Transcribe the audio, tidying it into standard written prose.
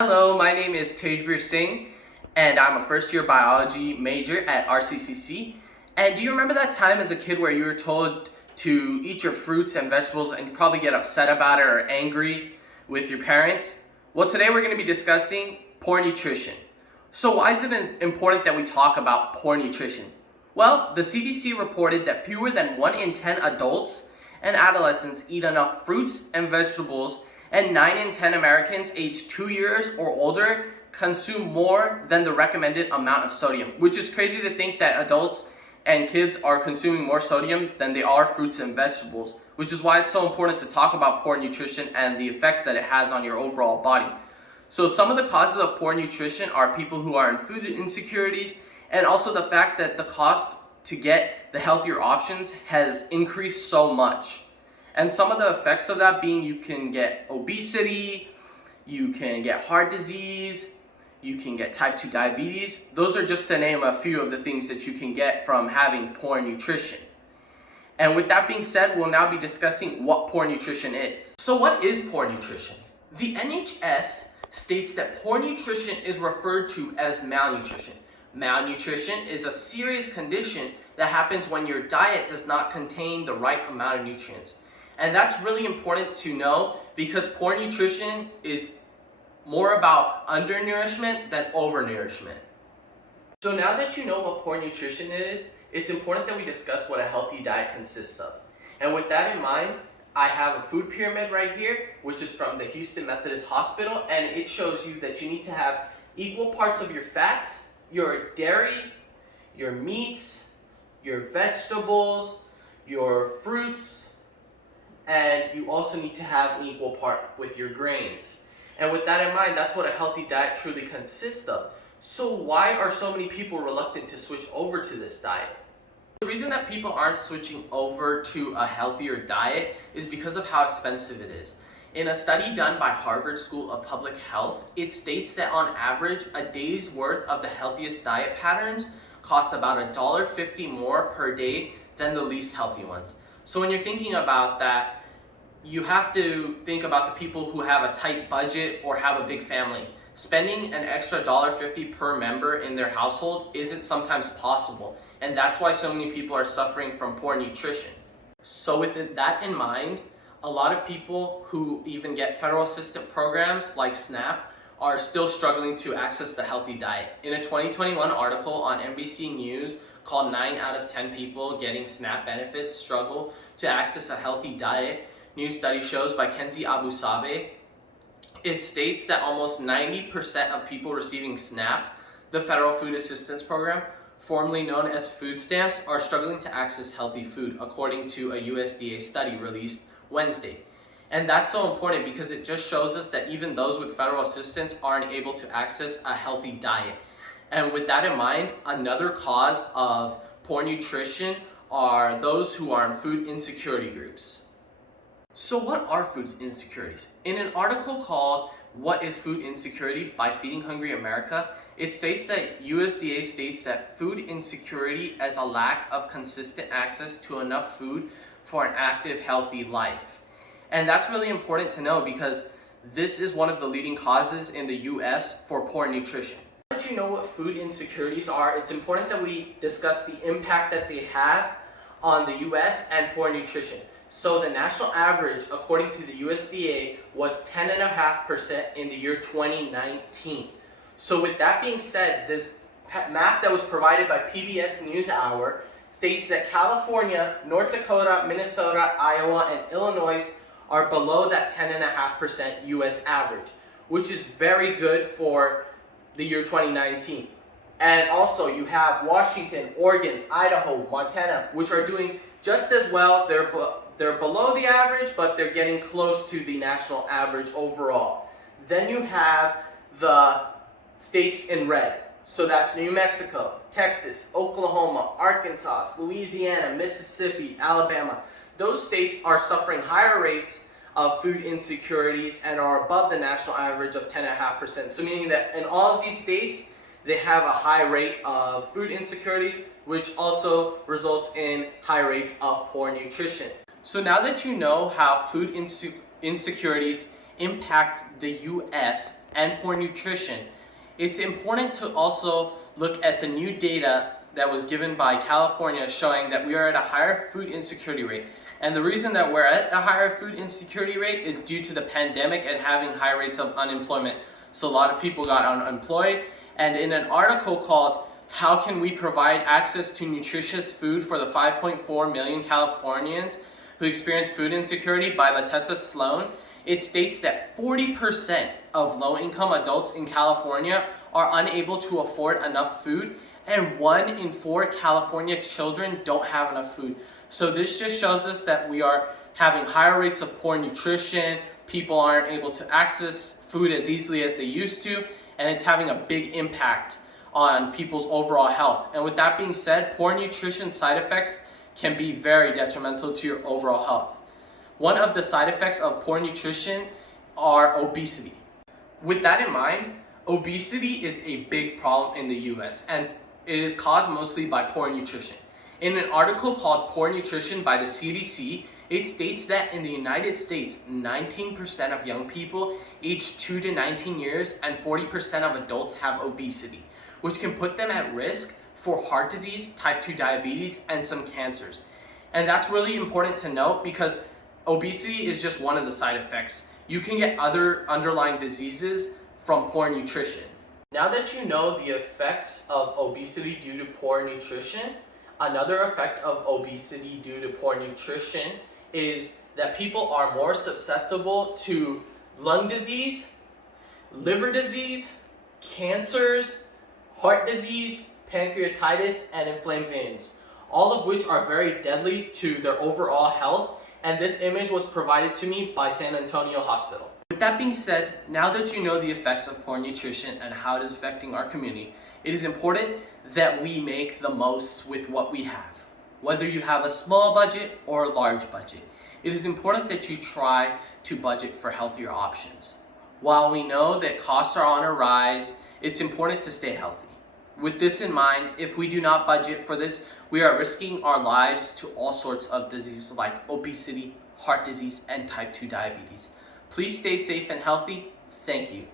Hello, my name is Tejbir Singh, and I'm a first-year biology major at RCCC. And do you remember that time as a kid where you were told to eat your fruits and vegetables and you probably get upset about it or angry with your parents? Well, today we're going to be discussing poor nutrition. So why is it important that we talk about poor nutrition? Well, the CDC reported that fewer than 1 in 10 adults and adolescents eat enough fruits and vegetables, and 9 in 10 Americans aged 2 years or older consume more than the recommended amount of sodium, which is crazy to think that adults and kids are consuming more sodium than they are fruits and vegetables, which is why it's so important to talk about poor nutrition and the effects that it has on your overall body. So some of the causes of poor nutrition are people who are in food insecurities, and also the fact that the cost to get the healthier options has increased so much. And some of the effects of that being you can get obesity, you can get heart disease, you can get type 2 diabetes. Those are just to name a few of the things that you can get from having poor nutrition. And with that being said, we'll now be discussing what poor nutrition is. So what is poor nutrition? The NHS states that poor nutrition is referred to as malnutrition. Malnutrition is a serious condition that happens when your diet does not contain the right amount of nutrients. And that's really important to know because poor nutrition is more about undernourishment than overnourishment. So now that you know what poor nutrition is, it's important that we discuss what a healthy diet consists of. And with that in mind, I have a food pyramid right here, which is from the Houston Methodist Hospital, and it shows you that you need to have equal parts of your fats, your dairy, your meats, your vegetables, your fruits, and you also need to have an equal part with your grains. And with that in mind, that's what a healthy diet truly consists of. So why are so many people reluctant to switch over to this diet? The reason that people aren't switching over to a healthier diet is because of how expensive it is. In a study done by Harvard School of Public Health, it states that on average, a day's worth of the healthiest diet patterns cost about $1.50 more per day than the least healthy ones. So when you're thinking about that, you have to think about the people who have a tight budget or have a big family. Spending an extra $1.50 per member in their household isn't sometimes possible, and that's why so many people are suffering from poor nutrition. So with that in mind, a lot of people who even get federal assistance programs like SNAP are still struggling to access the healthy diet. In a 2021 article on NBC News called 9 out of 10 people getting SNAP benefits struggle to access a healthy diet, new study shows by Kenzie Abusabe, it states that almost 90% of people receiving SNAP, the Federal Food Assistance Program, formerly known as food stamps, are struggling to access healthy food, according to a USDA study released Wednesday. And that's so important because it just shows us that even those with federal assistance aren't able to access a healthy diet. And with that in mind, another cause of poor nutrition are those who are in food insecurity groups. So what are food insecurities? In an article called "What is Food Insecurity" by Feeding Hungry America, it states that USDA states that food insecurity is a lack of consistent access to enough food for an active, healthy life. And that's really important to know because this is one of the leading causes in the US for poor nutrition. Now that you know what food insecurities are, it's important that we discuss the impact that they have on the US and poor nutrition. So the national average, according to the USDA, was 10.5% in the year 2019. So with that being said, this map that was provided by PBS NewsHour states that California, North Dakota, Minnesota, Iowa, and Illinois are below that 10.5% US average, which is very good for the year 2019. And also you have Washington, Oregon, Idaho, Montana, which are doing just as well. They're below the average, but they're getting close to the national average overall. Then you have the states in red. So that's New Mexico, Texas, Oklahoma, Arkansas, Louisiana, Mississippi, Alabama. Those states are suffering higher rates of food insecurities and are above the national average of 10.5%. So meaning that in all of these states, they have a high rate of food insecurities, which also results in high rates of poor nutrition. So now that you know how food insecurities impact the US and poor nutrition, it's important to also look at the new data that was given by California showing that we are at a higher food insecurity rate. And the reason that we're at a higher food insecurity rate is due to the pandemic and having high rates of unemployment. So a lot of people got unemployed. And in an article called "How Can We Provide Access to Nutritious Food for the 5.4 Million Californians Who Experience Food Insecurity" by Latessa Sloan, it states that 40% of low-income adults in California are unable to afford enough food, and 1 in 4 California children don't have enough food. So this just shows us that we are having higher rates of poor nutrition, people aren't able to access food as easily as they used to, and it's having a big impact on people's overall health. And with that being said, poor nutrition side effects can be very detrimental to your overall health. One of the side effects of poor nutrition are obesity. With that in mind, obesity is a big problem in the US, and it is caused mostly by poor nutrition. In an article called "Poor Nutrition" by the CDC, it states that in the United States, 19% of young people aged 2 to 19 years and 40% of adults have obesity, which can put them at risk for heart disease, type 2 diabetes, and some cancers. And that's really important to note because obesity is just one of the side effects. You can get other underlying diseases from poor nutrition. Now that you know the effects of obesity due to poor nutrition, another effect of obesity due to poor nutrition is that people are more susceptible to lung disease, liver disease, cancers, heart disease, pancreatitis, and inflamed veins, all of which are very deadly to their overall health. And this image was provided to me by San Antonio Hospital. With that being said, now that you know the effects of poor nutrition and how it is affecting our community, it is important that we make the most with what we have. Whether you have a small budget or a large budget, it is important that you try to budget for healthier options. While we know that costs are on a rise, it's important to stay healthy. With this in mind, if we do not budget for this, we are risking our lives to all sorts of diseases like obesity, heart disease, and type 2 diabetes. Please stay safe and healthy. Thank you.